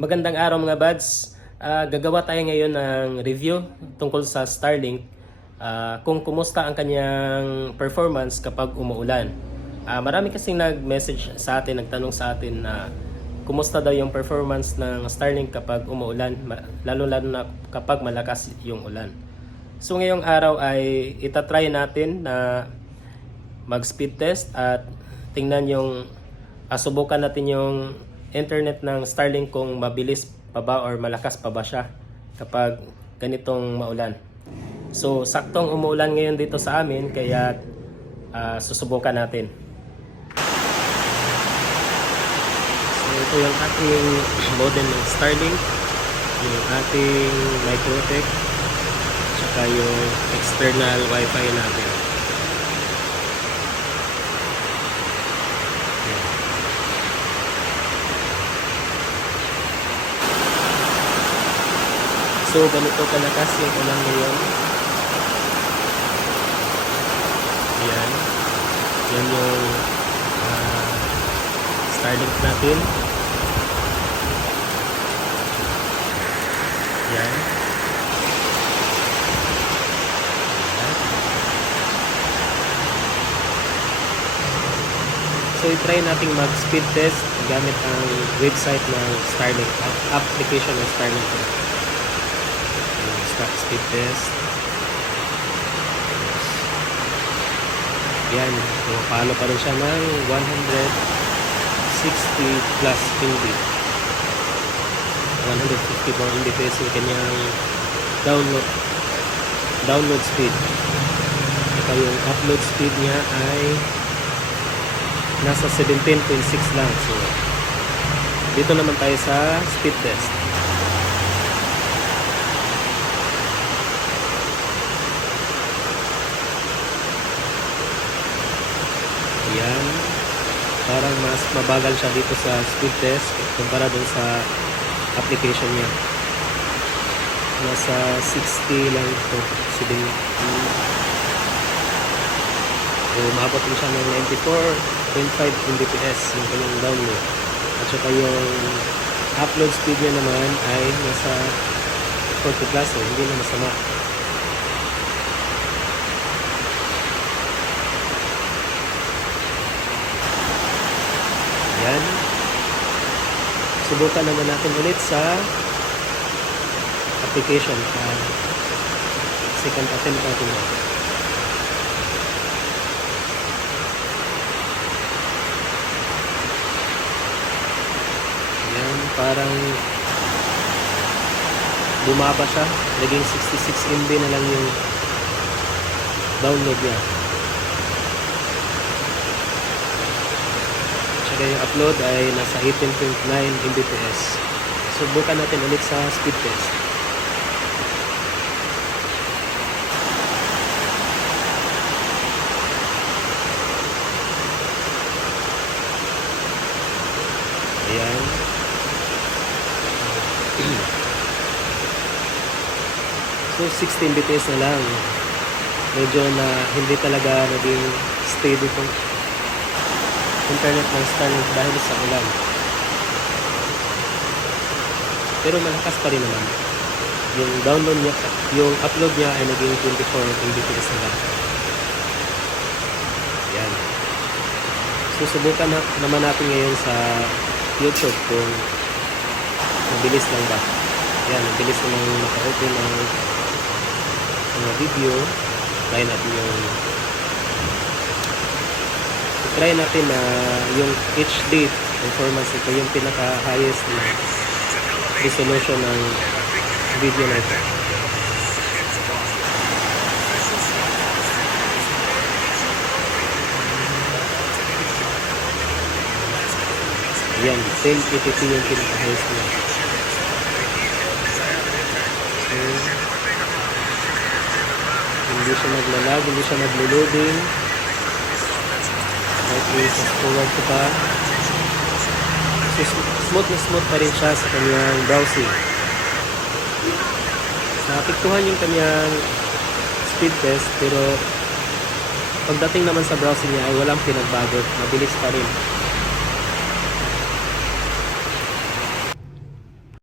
Magandang araw mga buds. Gagawa tayo ngayon ng review tungkol sa Starlink, kung kumusta ang kanyang performance kapag umuulan. Marami kasing nag-message sa atin, nagtanong sa atin na kumusta daw yung performance ng Starlink kapag umuulan, lalo-lalo na kapag malakas yung ulan. So ngayong araw ay itatry natin na mag-speed test at tingnan yung subukan natin yung internet ng Starlink kung mabilis pa ba or malakas pa ba siya kapag ganitong maulan. So saktong umuulan ngayon dito sa amin kaya susubukan natin. So ito yung ating modem ng Starlink, yung ating Microtech, tsaka yung external wifi natin. So ganito kalakas yung ulan ngayon. Ayan. Yan yung Starlink natin. Ayan. So i-try nating mag-speed test gamit ang website ng Starlink, application ng Starlink. Speed test. Yan, pumapalo pa rin siya ng 160 plus Mbps. 154 Mbps yung kanyang download speed. Ito yung upload speed niya ay nasa 17.6 lang. So dito naman tayo sa speed test. Yan. Parang mas mabagal siya dito sa speed test kumpara dun sa application niya. Nasa 60 lang ito. So, maabot din siya ng 94.5 Mbps yung kanyang download. At saka yung upload speed niya naman ay nasa 40 plus. Hindi na masama. Yan. Subukan naman natin ulit sa application. Second attempt natin. Yan. Parang bumaba siya. Naging 66 MB na lang yung download niya. Yung upload ay nasa 18.9 Mbps. Subukan natin ulit sa speed test. Ayan. So 16 Mbps na lang. Medyo na hindi talaga naging steady itong internet ng Starlink dahil sa ulan. Pero malakas pa rin naman. Yung download niya, yung upload niya ay naging 24 Mbps na lang. Yan. Susubukan naman natin ngayon sa YouTube kung mabilis lang ba. Yan, mabilis lang maka-open ng mga video. Try natin try natin na yung HD performance, ito yung pinaka highest na resolution ng video na ito. Yan, 1080p yung pinaka highest na. So, hindi siya naglalag, hindi siya naglo-loading. Fast forward ko pa. So, smooth pa rin siya sa kanyang browsing. Naapektuhan yung kanyang speed test, pero pagdating naman sa browsing niya ay walang pinagbago. Mabilis pa rin.